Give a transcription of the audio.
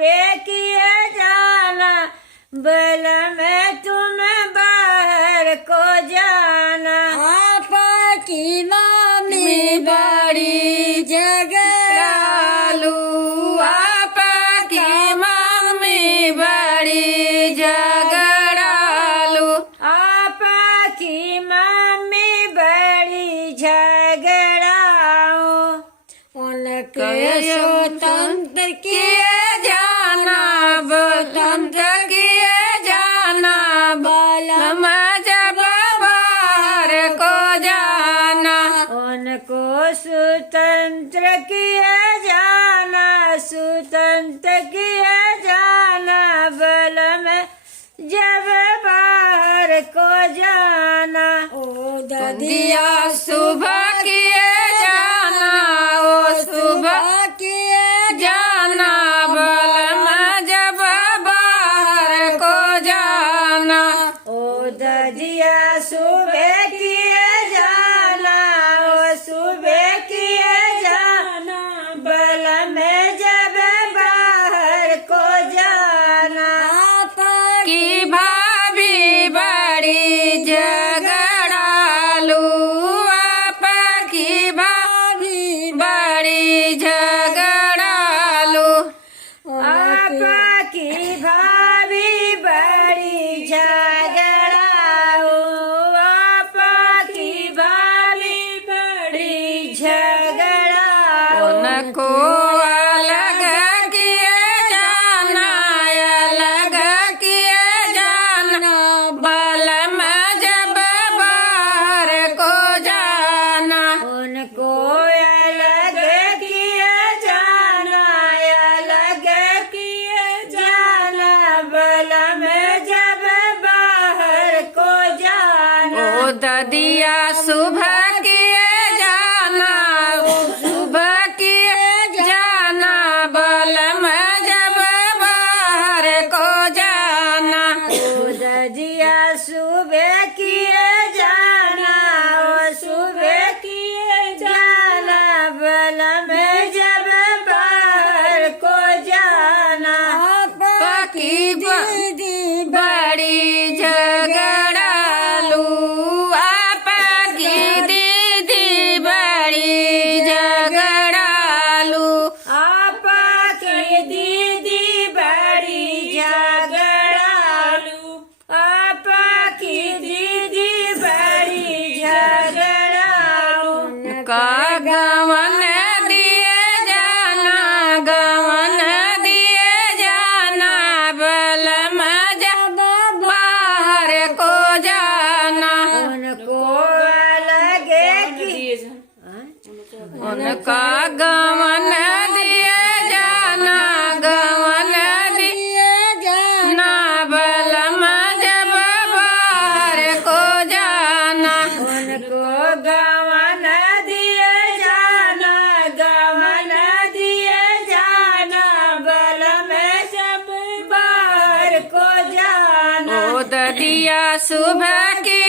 सुबह किए जाना, बल में तुम्हें बाहर को जाना। आपा की मम्मी बड़ी झगड़ालू, आपा की मम्मी बड़ी झगड़ालू, आपा की मम्मी बड़ी झगड़ाऊ। उनके स्वतंत्र किए जाना, स्वतंत्र किए जाना, बलम जब बाहर को जाना। उनको स्वतंत्र किए जाना, स्वतंत्र किए जाना, बलम जब बाहर को जाना। ओ दिया सुबह किए जाना, ओ सुबह किए जाना, बलम जब बाहर को जाना। ओ ददिया सुबह किए जाना, ओ सुबह किए जाना, बलम जब बाहर को जाना। आपा की भाभी बड़ी झगड़ालू, आपा की भाभी बड़ी झगड़ालू, आपा की भाभी बड़ी झगड़ालू, आपा की भाभी बड़ी झगड़ालू। उनको अलग किए जाना, अलग किए जाना, बलम जब बाहर को जाना। उनको अलग किए जाना, अलग किए जाना, बलम जब बाहर को जाना। ओ ददिया सुबह किए जाना, ओ सुबह किए जाना, बलम जब बाहर को जाना। ओ ददिया सुबह किए जाना, ओ सुबह किए जाना, बलम जब बाहर को जाना। आपा की दीदी बड़ी झगड़ालू, आपा की दीदी बड़ी झगड़ालू, आपा की दीदी बड़ी झगड़ालू, आपा की दीदी बड़ी झगड़ालू। का गवन दिए जाना, गवन दिए जाना, बलम जब बाहर को जाना। उनको अलग उनका गवन दिए जाना, गवन दिए जाना, बलम जब बाहर को जाना। उनको गवन दिए जाना, गवन दिए जाना, बलम जब बाहर को जाना। ओ ददिया सुबह की